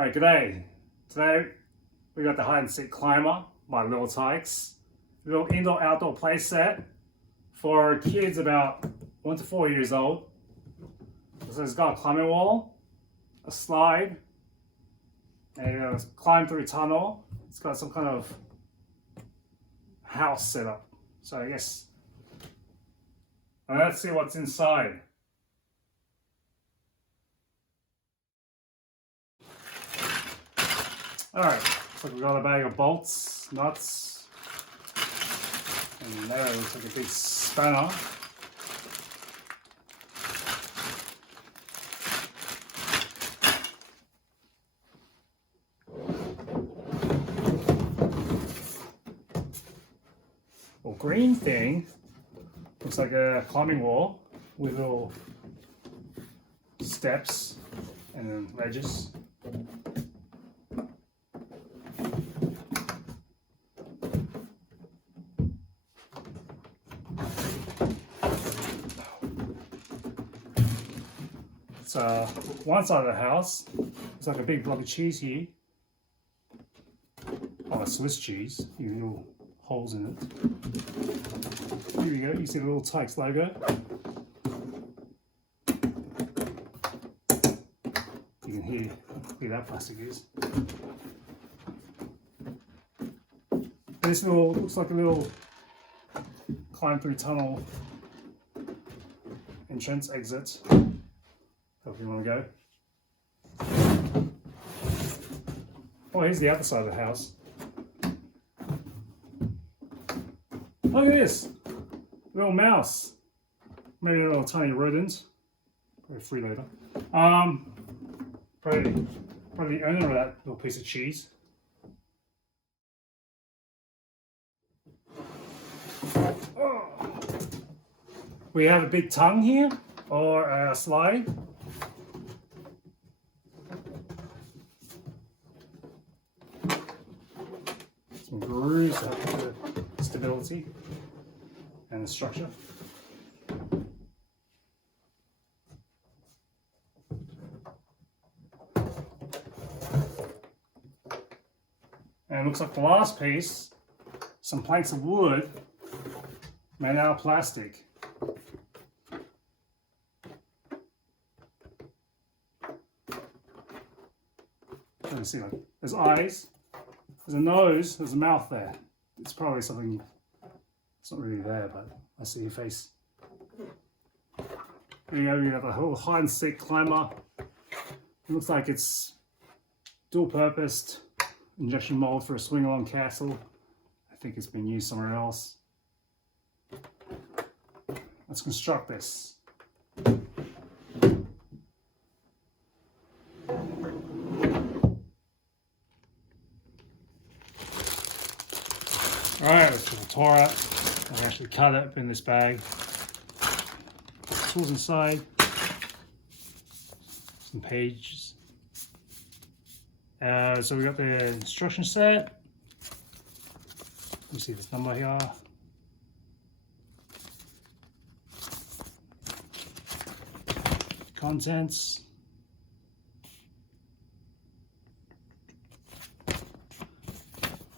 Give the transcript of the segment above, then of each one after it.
Alright, g'day. Today we got the Hide and Seek Climber by Little Tikes. A little indoor-outdoor play set for kids about 1 to 4 years old. So it's got a climbing wall, a slide, and a climb through tunnel. It's got some kind of house set up. So I guess, let's see what's inside. Alright, so we got a bag of bolts, nuts, and there it looks like a big spanner. Well, green thing looks like a climbing wall with little steps and then ledges. So one side of the house, it's like a big block of cheese here. Oh, Swiss cheese, little holes in it. Here we go, you see the Little Tikes logo. You can hear how clear that plastic is. This little, looks like a little climb through tunnel entrance exit. If you want to go. Oh, here's the other side of the house. Look at this! Little mouse. Maybe a little tiny rodent. Probably free later. Probably the owner of that little piece of cheese. Oh. We have a big tongue here, or a slide. Some grooves for the stability and the structure. And it looks like the last piece, some planks of wood made out of plastic. Let me see, like, there's eyes. There's a nose, there's a mouth there. It's probably something, it's not really there, but I see your face. There you go, you have a whole hide and seek climber. It looks like it's dual-purposed injection mold for a swing-along castle. I think it's been used somewhere else. Let's construct this. Alright, let's put the tour out and actually cut it up in this bag. Put the tools inside. Some pages. So we got the instruction set. Let me see this number here. Contents.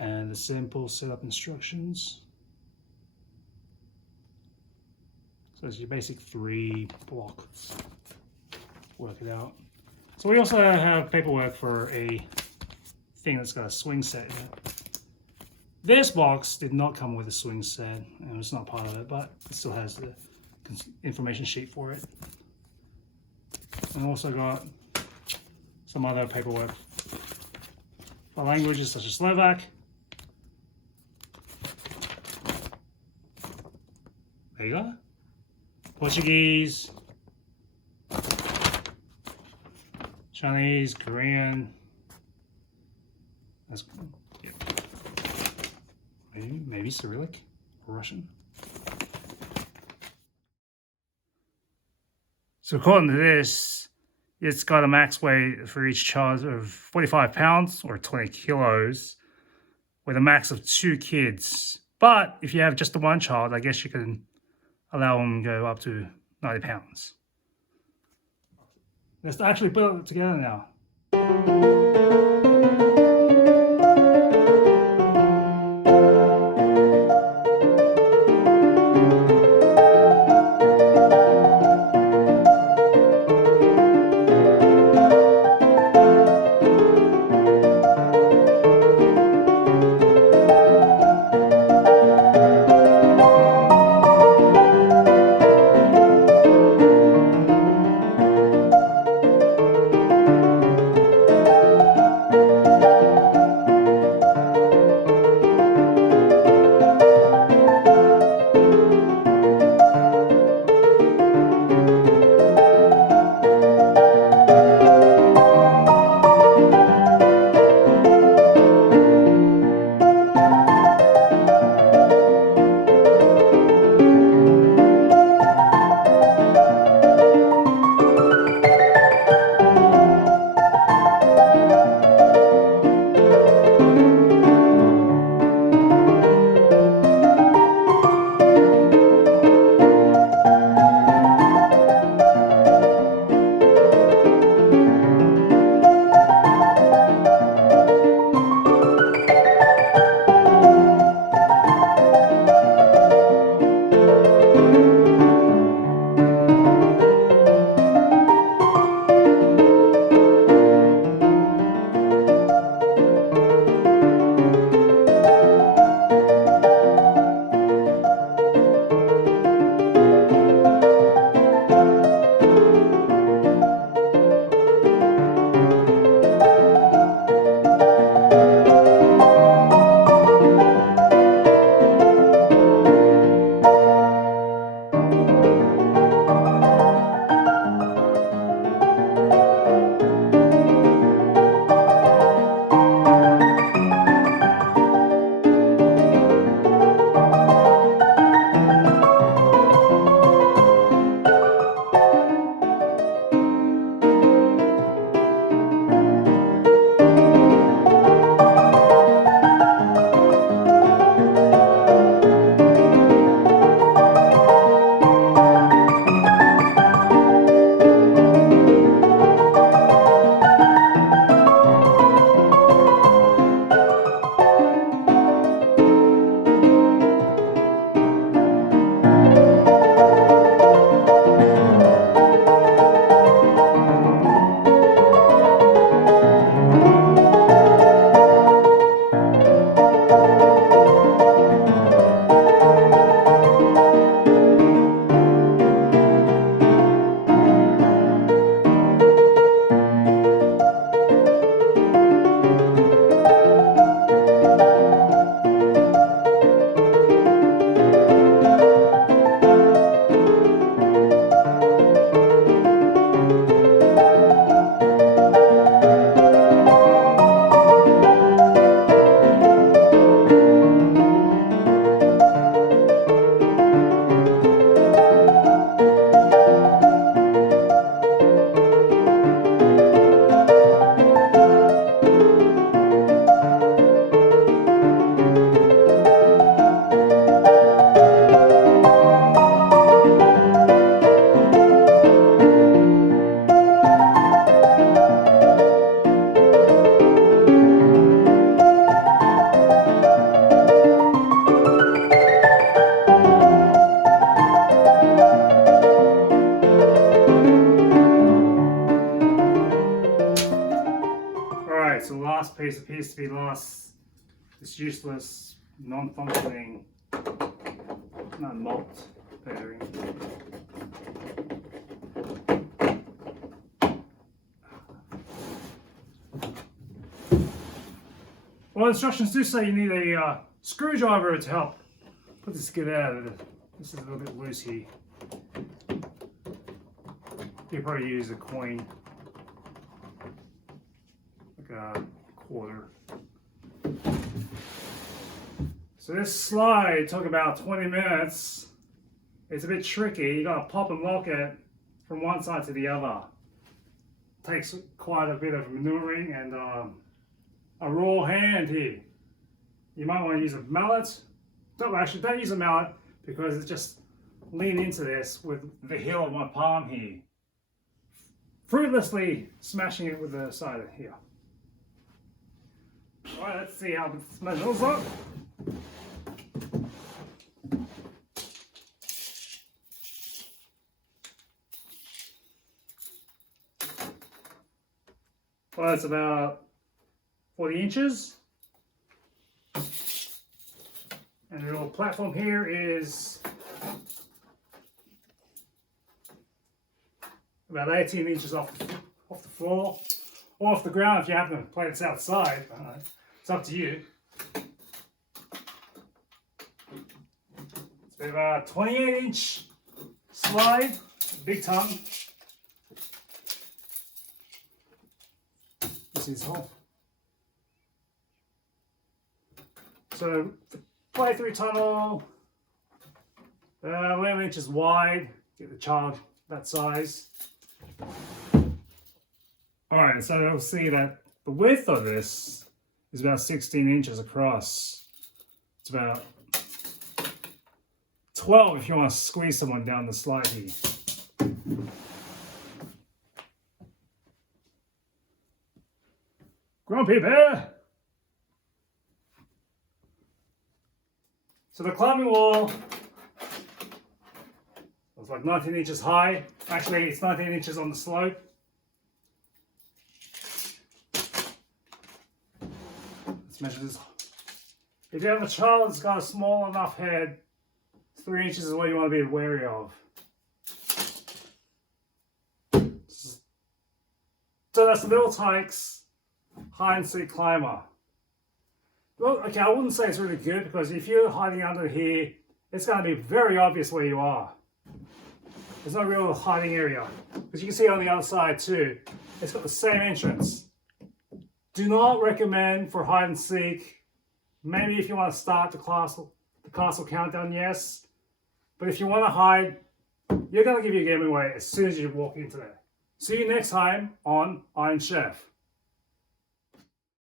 And the simple setup instructions. So it's your basic 3 block. Work it out. So we also have paperwork for a thing that's got a swing set in it. This box did not come with a swing set, and it's not part of it, but it still has the information sheet for it. And also got some other paperwork for languages such as Slovak. There you go. Portuguese, Chinese, Korean. That's, yeah. Maybe Cyrillic or Russian. So according to this, it's got a max weight for each child of 45 pounds or 20 kilos with a max of 2 kids. But if you have just the one child, I guess you can allow them to go up to 90 pounds. Let's actually put it together now. Alright, so the last piece appears to be lost. This useless, non-functioning, not malt bearing. Well, instructions do say you need a screwdriver to help put this skid out of it. This is a little bit loose here. You probably use a coin, like a quarter. So this slide took about 20 minutes. It's a bit tricky. You gotta pop and lock it from one side to the other. Takes quite a bit of maneuvering and a raw hand here. You might want to use a mallet. No, actually, don't use a mallet because it's just lean into this with the heel of my palm here. Fruitlessly smashing it with the side of here. Alright, let's see how this measures up. Well, it's about 40 inches. And the little platform here is about 18 inches off the floor, or off the ground if you happen to play this outside. It's up to you. It's about a 28-inch slide, big tongue. This is all. So the play-through tunnel, 11 inches wide. Get the child that size. Alright, so you'll see that the width of this is about 16 inches across. It's about 12 if you want to squeeze someone down the slide here. Grumpy bear! So the climbing wall was like 19 inches high. Actually, it's 19 inches on the slope. Let's measure this. If you have a child that's got a small enough head, 3 inches is what you want to be wary of. So that's the Little Tikes Hide Seek Climber. Well, okay, I wouldn't say it's really good because if you're hiding under here, it's going to be very obvious where you are. There's no real hiding area. As you can see on the other side too, it's got the same entrance. Do not recommend for hide and seek. Maybe if you want to start the castle countdown, yes. But if you want to hide, you're going to give your game away as soon as you walk into there. See you next time on Iron Chef.